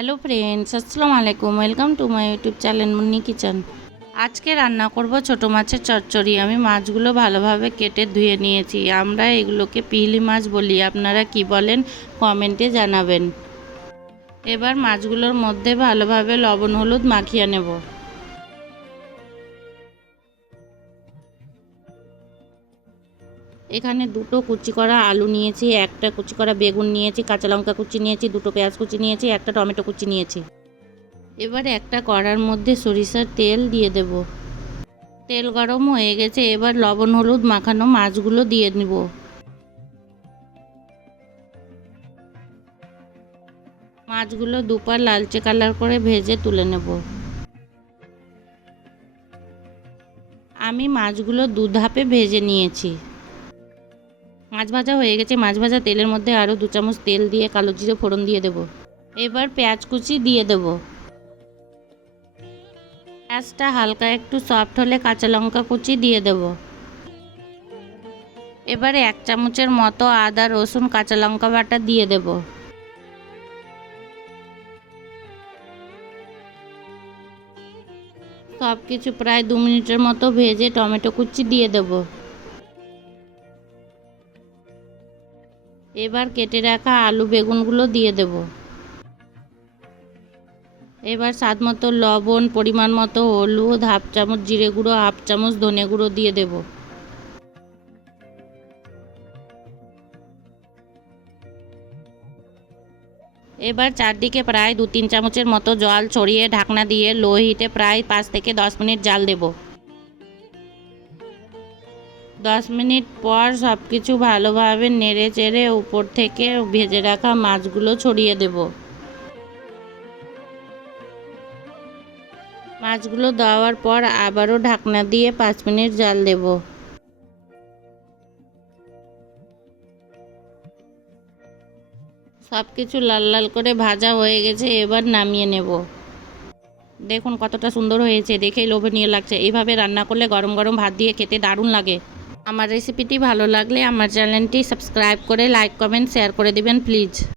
Hello friends, আসসালামু আলাইকুম। Welcome to my YouTube channel Munni kitchen. আজকে রান্না করব ছোট মাছের চচ্চড়ি। আমি মাছগুলো ভালোভাবে কেটে ধুয়ে নিয়েছি। আমরা এগুলোকে পিহলি মাছ বলি, আপনারা কি বলেন কমেন্টে জানাবেন। এবার মাছগুলোর মধ্যে ভালোভাবে লবণ হলুদ মাখিয়ে নেব। এখানে দুটো কুচি করা আলু নিয়েছি, একটা কুচি করা বেগুন নিয়েছি, কাঁচা লঙ্কা কুচি নিয়েছি, দুটো পেঁয়াজ কুচি নিয়েছি, একটা টমেটো কুচি নিয়েছি। এবার একটা কড়ার মধ্যে সরিষার তেল দিয়ে দেব। তেল গরম হয়ে গেছে, এবার লবণ হলুদ মাখানো মাছগুলো দিয়ে নিব। মাছগুলো দুপার লালচে কালার করে ভেজে তুলে নেব। আমি মাছগুলো দু ধাপে ভেজে নিয়েছি। মাছ ভাজা হয়ে গেছে। মাছ ভাজা তেলের মধ্যে আরও 2 চামচ তেল দিয়ে কালো জিরে ফোড়ন দিয়ে দেব। এবার পেঁয়াজ কুচি দিয়ে দেব। পেঁয়াজটা হালকা একটু সফট হলে কাঁচা লঙ্কা কুচি দিয়ে দেব। এবারে 1 চামচের মতো আদা রসুন কাঁচা লঙ্কা বাটা দিয়ে দেব। সব কিছু প্রায় 2 মিনিটের মতো ভেজে টমেটো কুচি দিয়ে দেব। এবার কেটে রাখা আলু বেগুনগুলো দিয়ে দেব। এবার স্বাদ মতো লবণ, পরিমাণ মতো হলুদ, 1/2 চামচ জিরে গুঁড়ো, 1/2 চামচ ধনে গুঁড়ো দিয়ে দেব। এবার চারদিকে প্রায় 2-3 চামচের মতো জল ছড়িয়ে ঢাকনা দিয়ে লো হিটে প্রায় 5 থেকে 10 মিনিট জাল দেব। 10 মিনিট পর সব কিছু ভালোভাবে নেড়ে চেড়ে উপর থেকে ভেজে রাখা মাছগুলো ছড়িয়ে দেব। মাছগুলো দেওয়ার পর আবারও ঢাকনা দিয়ে 5 মিনিট জাল দেব। সব কিছু লাল লাল করে ভাজা হয়ে গেছে, এবার নামিয়ে নেব। দেখুন কতটা সুন্দর হয়েছে, দেখেই লোভনীয় লাগছে। এইভাবে রান্না করলে গরম গরম ভাত দিয়ে খেতে দারুণ লাগে। আমার রেসিপিটি ভালো লাগলে আমার চ্যানেলটি সাবস্ক্রাইব করে লাইক কমেন্ট শেয়ার করে দিবেন প্লিজ।